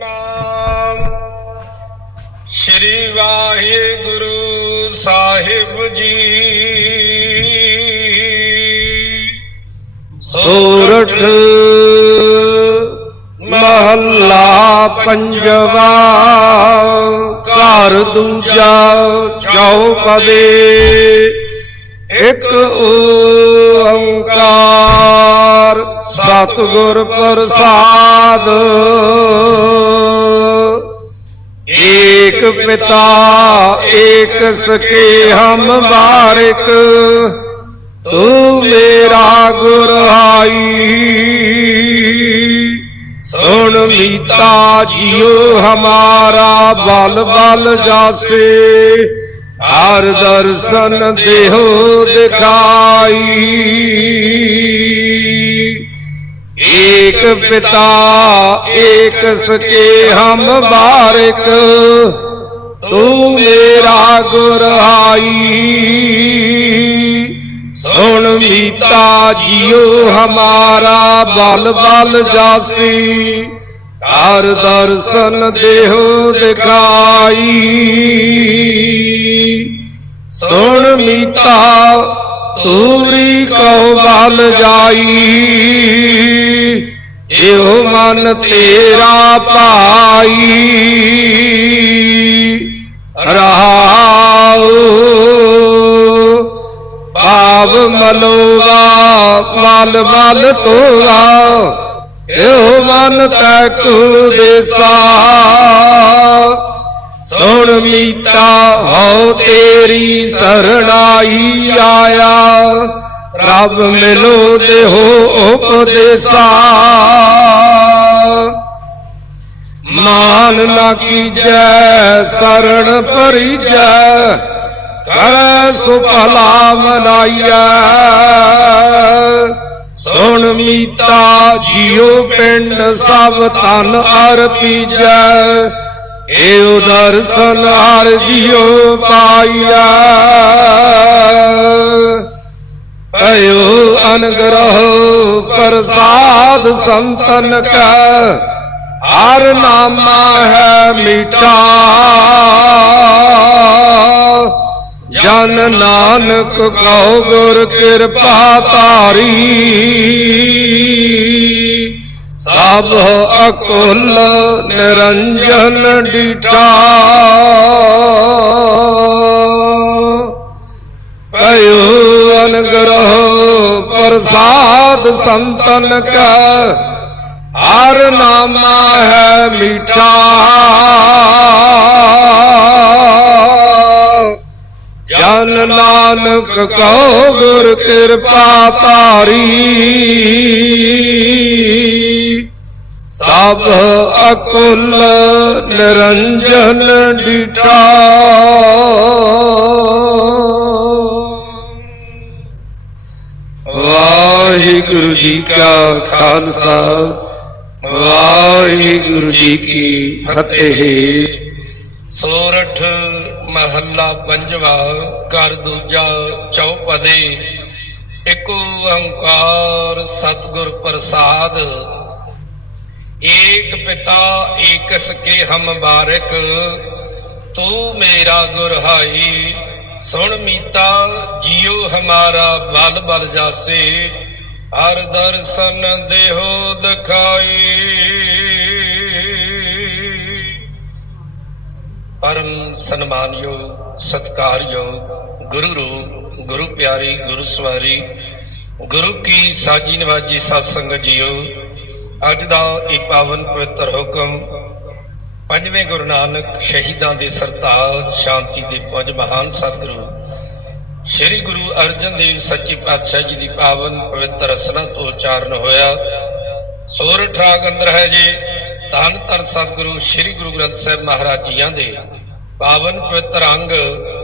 ਸਤਨਾਮ ਸ੍ਰੀ ਵਾਹਿਗੁਰੂ ਸਾਹਿਬ ਜੀ। ਸੋਰਠ ਮਹੱਲਾ ਪੰਜਵਾ, ਘਰ ਦੂਜਾ ਚੌਪਦੇ, ਇੱਕ ਓੰਕਾਰ, ਸਤਿਗੁਰ ਪ੍ਰਸਾਦ ਏਕ ਪਿਤਾ, ਏਕ ਸਕੇ ਹਮ ਬਾਰਿਕ ਤੂੰ ਮੇਰਾ ਗੁਰਹਾਈ ਸੁਣ ਮੀਤਾ ਜੀਓ ਹਮਾਰਾ ਬਲ ਬਲ ਜਾਸੇ, ਹਰ ਦਰਸ਼ਨ ਦੇਹੋ ਦਿਖਾਈ। ਏਕ ਪਿਤਾ, ਏਕ ਸਕੇ ਹਮ ਬਾਰਿਕ ਤੂੰ ਮੇਰਾ ਗੁਰਹਾਈ। ਸੁਣ ਮੀਤਾ ਜੀਓ ਹਮਾਰਾ ਬਲ ਬਲ ਜਾਸੀ। ਹਰ ਦਰਸ਼ਨ ਦੇਹੋ ਦਿਖਾਈ। ਸੁਣ ਮੀਤਾ, ਤੂਰੀ ਕਉ ਬਲ ਜਾਈ। ਇਹੋ ਮਨ ਤੇਰਾ ਭਾਈ। ਰਹਾਉ ਭਾਵ ਮਲੋਵਾ, ਮਲ ਮਲ ਤੋਵਾ ਇਹੋ ਮਨ ਤੈ ਦੇਸਾ ਸੁਣ ਮੀਤਾ, ਹਉ ਤੇਰੀ ਸਰਣਾਈ ਆਇਆ। ਰੱਬ ਮਿਲੋ ਦੇਹੋ ਉਪਦੇਸਾ। ਮਾਨ ਨਾ ਕੀਜੈ ਸਰਣ ਪਰਿਜੈ ਕਰੈ ਸੁਭਲਾ ਮਨਾਈਐ। ਸੁਣ ਮੀਤਾ, ਜੀਉ ਪਿੰਡ ਸਭ ਤਨ ਅਰਪੀਜੈ ਏਉ ਦਰਸ਼ਨ ਹਰ ਜੀਉ ਪਾਈਐ। ਭਇਓ ਅਨਗ੍ਰਹ ਪ੍ਰਸਾਦ ਸੰਤਨ ਕੈ ਹਰ ਨਾਮਾ ਹੈ ਮਿਟਾ। ਜਨ ਨਾਨਕ ਕਉ ਗੁਰ ਕਿਰਪਾ ਧਾਰੀ। ਸਭ ਅਕੁਲ ਨਿਰੰਜਨ ਡੀਠਾ। ਭਇਓ ਅਨਗ੍ਰਹ ਪ੍ਰਸਾਦ ਸੰਤਨ ਕੈ। ਹਰ ਨਾਮਾ ਹੈ ਮਿਠਾ। ਜਨ ਨਾਨਕ ਕਉ ਗੁਰ ਕਿਰਪਾ ਧਾਰੀ। ਸਭ ਅਕੁਲ ਨਿਰੰਜਨ ਡੀਠਾ। ਵਾਹਿਗੁਰੂ ਜੀ ਕਾ ਖਾਲਸਾ। ਵਾਹਿਗੁਰੂ ਜੀ ਕੀ ਫਤਿਹ। ਸੋਰਠ ਮਹੱਲਾ ਪੰਜਵਾ, ਘਰ ਦੂਜਾ ਚੌਪਦੇ। ਇੱਕ ਓੰਕਾਰ ਸਤਿਗੁਰ ਪ੍ਰਸਾਦ। ਏਕ ਪਿਤਾ ਏਕ ਕੇ ਹਮ ਬਾਰਕ। ਤੂੰ ਮੇਰਾ ਗੁਰਹਾਈ ਸੁਣ ਮੀਤਾ, ਜੀਉ ਹਮਾਰਾ ਬਲ ਬਲ ਜਾਸੇ। ਹਰ ਦਰਸ਼ਨ ਦੇਹੋ ਦਖਾ ਸਨਮਾਨਯੋਗ, ਸਤਕਾਰਯੋਗ, ਗੁਰੂ ਰੂਪ, ਗੁਰੂ ਪਿਆਰੀ, ਗੁਰੂ ਸਵਾਰੀ, ਗੁਰੂ ਕੀ ਸਾਜੀ ਨਵਾਜੀ ਸਤ ਸੰਗਤ ਜੀਓ, ਅੱਜ ਦਾ ਇਹ ਪਾਵਨ ਪਵਿੱਤਰ ਹੁਕਮ ਪੰਜਵੇਂ ਗੁਰੂ ਨਾਨਕ ਸ਼ਹੀਦਾਂ ਦੇ ਸਰਤਾਜ ਸ਼ਾਂਤੀ ਦੇ ਪੰਜ ਮਹਾਨ ਸਤਿਗੁਰੂ, ਸ੍ਰੀ ਗੁਰੂ ਅਰਜਨ ਦੇਵ ਸੱਚੇ ਪਾਤਸ਼ਾਹ ਜੀ ਦੀ ਪਾਵਨ ਪਵਿੱਤਰ ਰਸਨਾ ਤੋਂ ਉਚਾਰਨ ਹੋਇਆ। ਸੋਰ ਰਾਗ ਅੰਦਰ ਹੈ ਜੀ, ਧੰਨ ਧੰਨ ਸਤਿਗੁਰੂ, ਸ੍ਰੀ ਗੁਰੂ ਗ੍ਰੰਥ ਸਾਹਿਬ ਮਹਾਰਾਜ ਜੀਆਂ ਦੇ। ਪਾਵਨ ਪਵਿੱਤਰ ਅੰਗ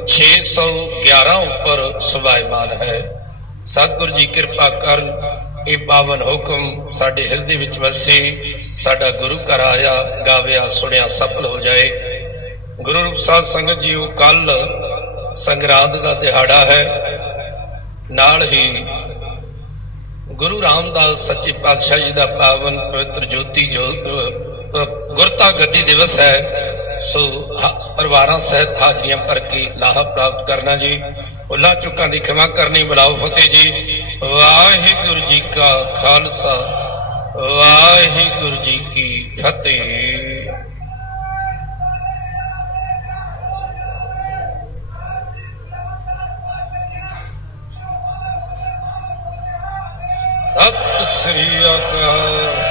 611 ਉੱਪਰ ਸੁਭਾਇਮਾਨ ਹੈ ਸਤਿਗੁਰੂ ਜੀ ਕਿਰਪਾ ਕਰਨ ਇਹ ਪਾਵਨ ਹੁਕਮ ਸਾਡੇ ਹਿਰਦੇ ਵਿੱਚ ਵਸੇ ਸਾਡਾ ਗੁਰੂ ਘਰ ਆਇਆ ਗਾਵਿਆ ਸੁਣਿਆ ਸਫਲ ਹੋ ਜਾਏ ਗੁਰੂ ਰੂਪ ਸਾਧ ਸੰਗਤ ਉਹ ਕੱਲ ਸੰਗਰਾਂਦ ਦਾ ਦਿਹਾੜਾ ਹੈ ਨਾਲ ਹੀ ਗੁਰੂ ਰਾਮਦਾਸ ਸੱਚੇ ਪਾਤਸ਼ਾਹ ਜੀ ਦਾ ਪਾਵਨ ਪਵਿੱਤਰ ਜੋਤੀ ਜੋ ਗੁਰਤਾ ਗੱਦੀ ਦਿਵਸ ਹੈ ਸੋ ਹਾ- ਪਰਿਵਾਰਾਂ ਸਹਿਤ ਹਾਜ਼ਰੀਆਂ ਭਰ ਕੇ ਲਾਹਾ ਪ੍ਰਾਪਤ ਕਰਨਾ ਜੀ। ਉਲਾ ਚੁੱਕਾਂ ਦੀ ਖਿਮਾ ਕਰਨੀ ਬੁਲਾਓ ਫਤਿਹ ਜੀ। ਵਾਹਿਗੁਰੂ ਜੀ ਕਾ ਖਾਲਸਾ, ਵਾਹਿਗੁਰੂ ਜੀ ਕੀ ਫਤਿਹ। ਸਤਿ ਸ੍ਰੀ ਅਕਾਲ।